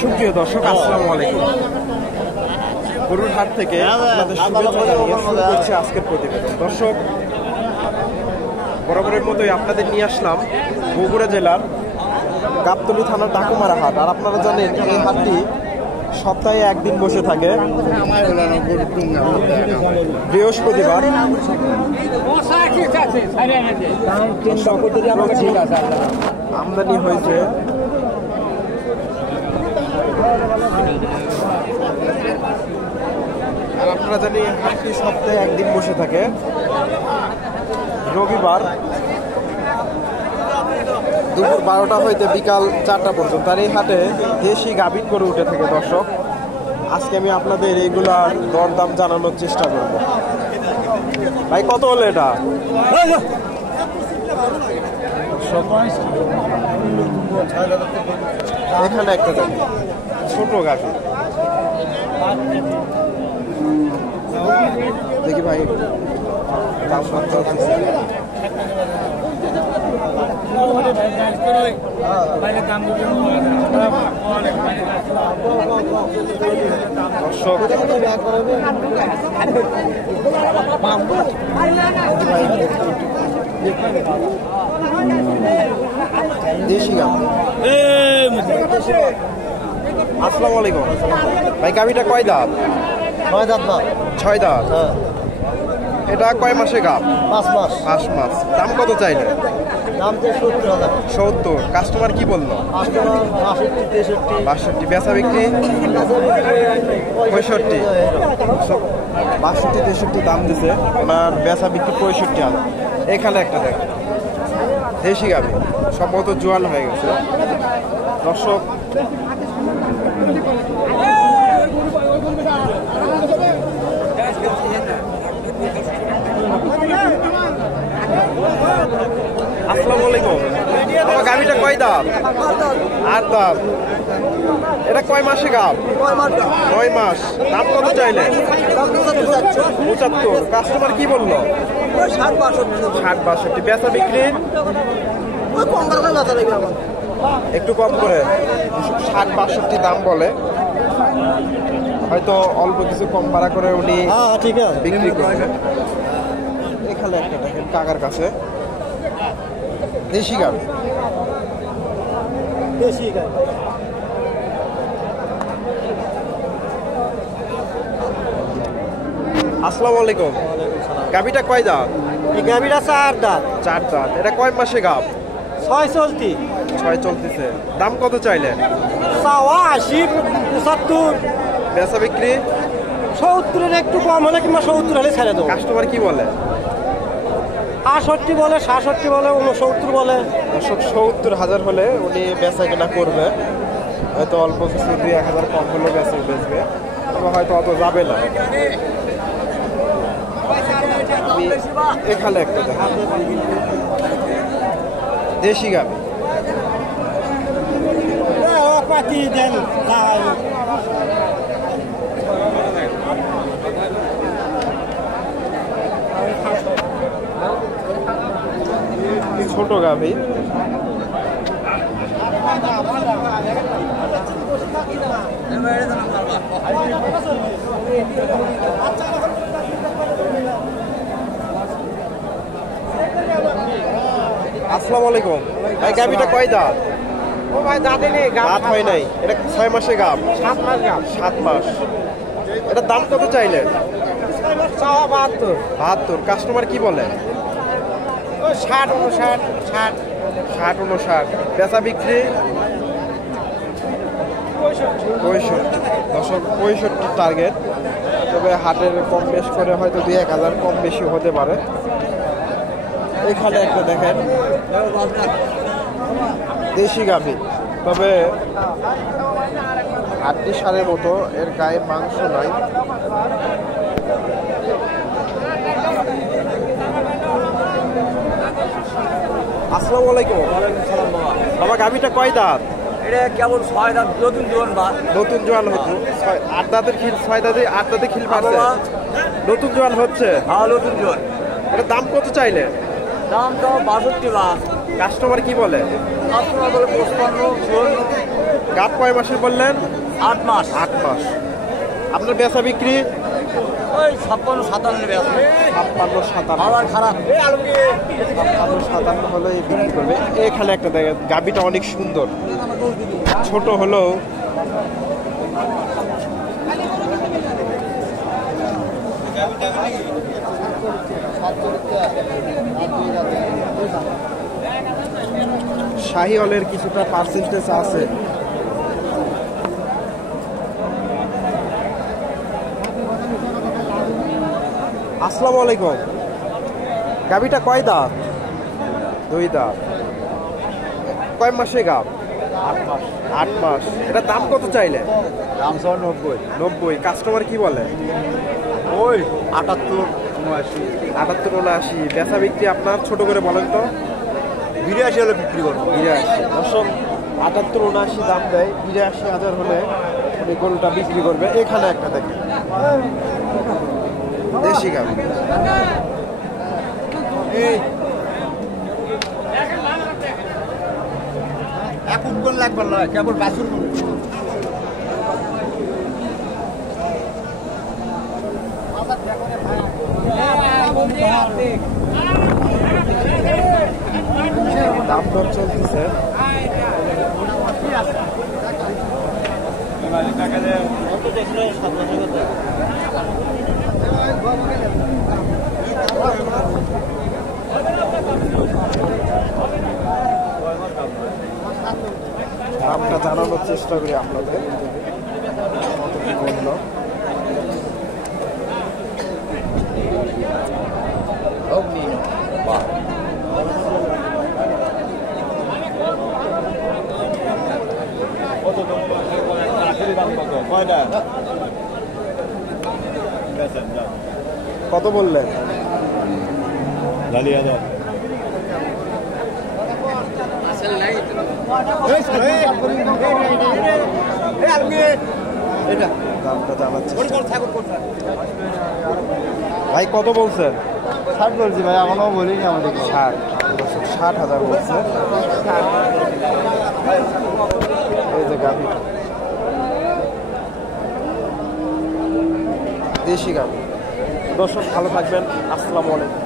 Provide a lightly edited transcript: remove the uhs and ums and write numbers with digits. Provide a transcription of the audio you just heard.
সুপ্রিয় দর্শক, আসসালামু আলাইকুম। গরুর হাট থেকে আপনাদের শুভেচ্ছা জানিয়ে শুরু করছি আজকের প্রতিবেদন। দর্শক, বরাবরের মতোই আপনাদের নিয়ে আসলাম বগুড়া জেলার গাবতলী থানার ডাকুমারা হাট। আর আপনারা জানেন এই হাটটি সপ্তাহে একদিন বসে থাকে, বৃহস্পতিবার। আমদানি হয়েছে আর আপনারা জানেন হাটটি সপ্তাহে একদিন বসে থাকে, রবিবার দুপুর 12টা হইতে বিকাল 4টা পর্যন্ত। আর এই হাটে দেশি গাভীন করে উঠে থাকে। দর্শক, আজকে আমি আপনাদের এইগুলার দরদাম জানানোর চেষ্টা করব। ভাই, কত হলো এটা? এখানে একটা দেখেন, ছোট গাভী। দেখি ভাই, দেশি গাভী। আসসালামু আলাইকুম ভাই, গাভীটা কয় দাঁত? 6 দাঁত না? 6 দাঁত। এটা কয় মাসে গাভ? 5 মাস। 5 মাস। দাম কত চাইলে? দাম তো 70,000। 70। কাস্টমার কি বললো? 62। বেচা বিক্রি 65। 62-63 দাম দিছে ওনার, বেচা বিক্রি 65,000। এখানে একটা দেখ, দেশি গাভী, সম্ভবত জোয়ান হয়ে গেছে। দর্শক, আসসালামু আলাইকুম। আমার গাভীটা কয় দাঁত? 8 দাঁত। এটা কয় মাসে গাভ? 9 মাস। দাম কত চাইলে? 75। কাস্টমার কি বললো? 60-62। বেচা বিক্রি একটু কম করে 60-62 দাম বলে, হয়তো অল্প কিছু কম ভাড়া করে উনি ঠিক আছে বিক্রি করবেন। এখানে একটা দেখেন কাকার কাছে, দেশি গাভী। আসসালামু আলাইকুম। গাভীটা কয় দাঁত? এই গাভীটা 4 দাঁত। 4 দাঁত। এটা কয় মাসে গাভ? 6 চলতি। 6 চলতেছে। দাম কত চাইলেন? 80-75। বেচা বিক্রি 70-এর একটু কম হলে কিংবা 70 হলে ছেড়ে দেবো। কাস্টমার কি বলে? 68 বলে, 66 বলে, 69 বলে। 70,000 হলে উনি বেচা কেনা করবে। হয়তো অল্প কিছু 2-1000 কম হলেও বেচবে, তবে হয়তো অত যাবে না। এখানে একটা দেশি গাভী। ছোট গাভী। আসসালামু আলাইকুম ভাই, গাভীটা কয় দাঁত? ও ভাই, দাঁতে নেই, দাঁত হয় নাই। এটা 6 মাসে গাভ? 7 মাস গাভ। 7 মাস। এটার দাম কত চাইলেন? 72। কাস্টমার কি বলে? 60-59। বেচা বিক্রি 65। দর্শক, 65 টার্গেট। তবে হাটের কম বেশ করে হয়তো 2-1000 কম বেশি হতে পারে। এখানে একটা দেখেন, দেশি গাভী, তবে হাড্ডি সারের মতো, এর গায়ে মাংস নাই। আসসালামু আলাইকুম। বাবা, বাবা গাভিটা কয় দাঁত? এটা কেবল 6 দাঁত নতুন জোয়ান বা নতুন জোয়ান হচ্ছে 8 দাঁতের খিল 6 দাঁতে খিল পাচ্ছে নতুন জোয়ান হচ্ছে। হ্যাঁ নতুন জোয়ান। এটা দাম কত চাইলে? দাম তো 62 লাখ। কাস্টমার কি বলে? কাস্টমার বলে 55 গাব কয় মাসের বললেন? 8 মাস। 8 মাস। আপনার বেচা বিক্রি ওই 56-57 বেচা। 56-57 আবার খারাপ 56-57 হলে বিক্রি করবে। এখানে একটা দেখেন গাবিটা অনেক সুন্দর, ছোট হলেও শাহিওয়ালের কিছুটা পার্সেন্টেজ আছে। আসসালামু আলাইকুম। গাবিটা কয় দাঁত? 2 দাঁত। কয় মাসে গাব? 8 মাস। 8 মাস। এটা দাম কত চাইলে? দাম 90। 90। কাস্টমার কি বলে? ওই 78 79। 78-79। বেচা বিক্রি আপনার ছোট করে বলেন তো। 82 হলে বিক্রি করবো। 82। দর্শক 78-79 দাম দেয়, 82,000 হলে উনি গরুটা বিক্রি করবে। এখানে একটা দেখেন দেশি গাবি। এই এখন কোন লাগবে না কেবল বাছুর দাম দর চলতেছে। দামটা জানানোর চেষ্টা করি আপনাদের কত কি বলল। কত বললেন? দামটা জানাচ্ছি। ভাই কত বলছেন? 60 বলছি ভাই, এখনো বলিনি আমাদের 60,000 বলছে। এই যে গাভি, দেশি গাভি। দর্শক ভালো থাকবেন। আসসালামু আলাইকুম।